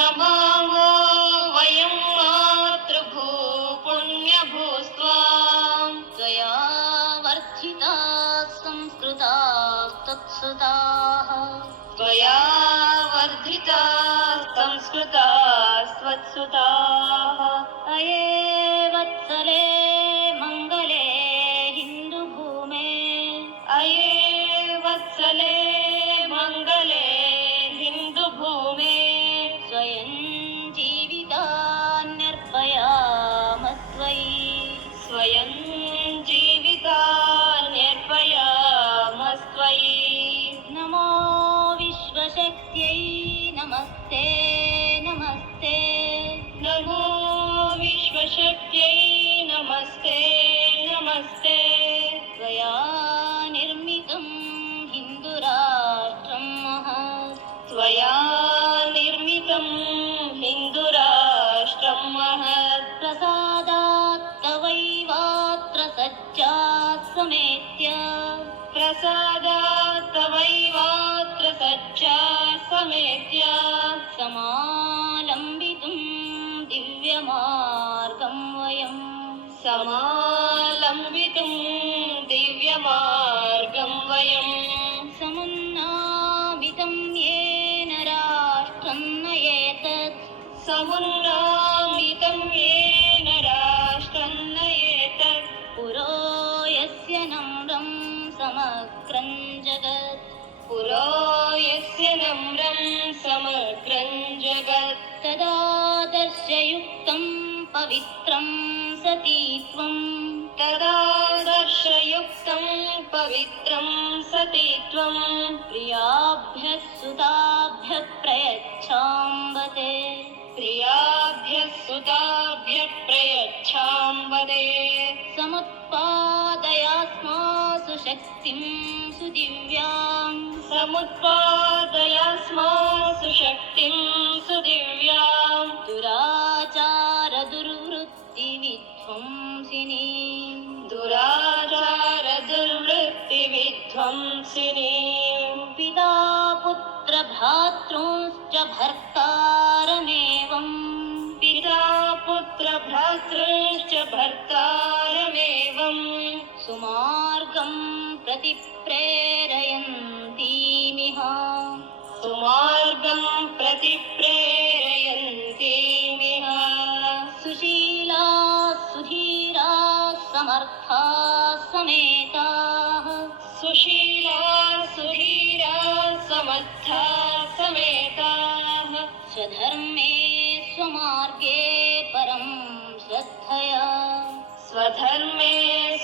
नमामो वयं मातृभू पुण्यभूस्त्वा त्वया संस्कृता वर्धिता वत्सले मङ्गले हिन्दुभूमे। अये वत्सले नमस्ते नमस्ते नमो विश्वशक्त्यै नमस्ते नमस्ते त्वया निर्मितं हिन्दुराष्ट्रं महत् त्वया निर्मितं हिन्दुराष्ट्रं महत् प्रसादात् तवैवात्र सज्जात् समेत्य प्रसादात् समालम्बितुं दिव्यमार्गं वयम् समुन्नामितं येन राष्ट्रं नयेतत् समुन्नामितं येन राष्ट्रं नयेतत् पुरो यस्य नम्रं समग्रं जगत् पुरो यस्य नम्रं समग्रं जगत् तदादर्शयुक्तं पवित्रं सतीत्वम् तदादर्शयुक्तं पवित्रं सती प्रियाभ्यः सुताभ्यः प्रयच्छाम्बते प्रियाभ्यः सुताभ्यः प्रयच्छाम्बदे समुत्पादयास्मासु शक्तिं सुदिव्याम् समुत्पादयास्मासु शक्तिं सुदिव्याम् दुर्वृत्तिविध्वंसिनीम् पिता पुत्रभ्रातॄंश्च भर्तारमेवम् पिता पुत्रभ्रातॄश्च भर्तारमेवम् सुमार्गं प्रति प्रेरयन्तीमिह सुमार्गं प्रति प्रेरयन्तीमिह सुशीला सुधीरा समर्था समेताः। सुशीला सुधीरा समर्था समेताः। स्वधर्मे स्वमार्गे श्रद्धया। स्वधर्मे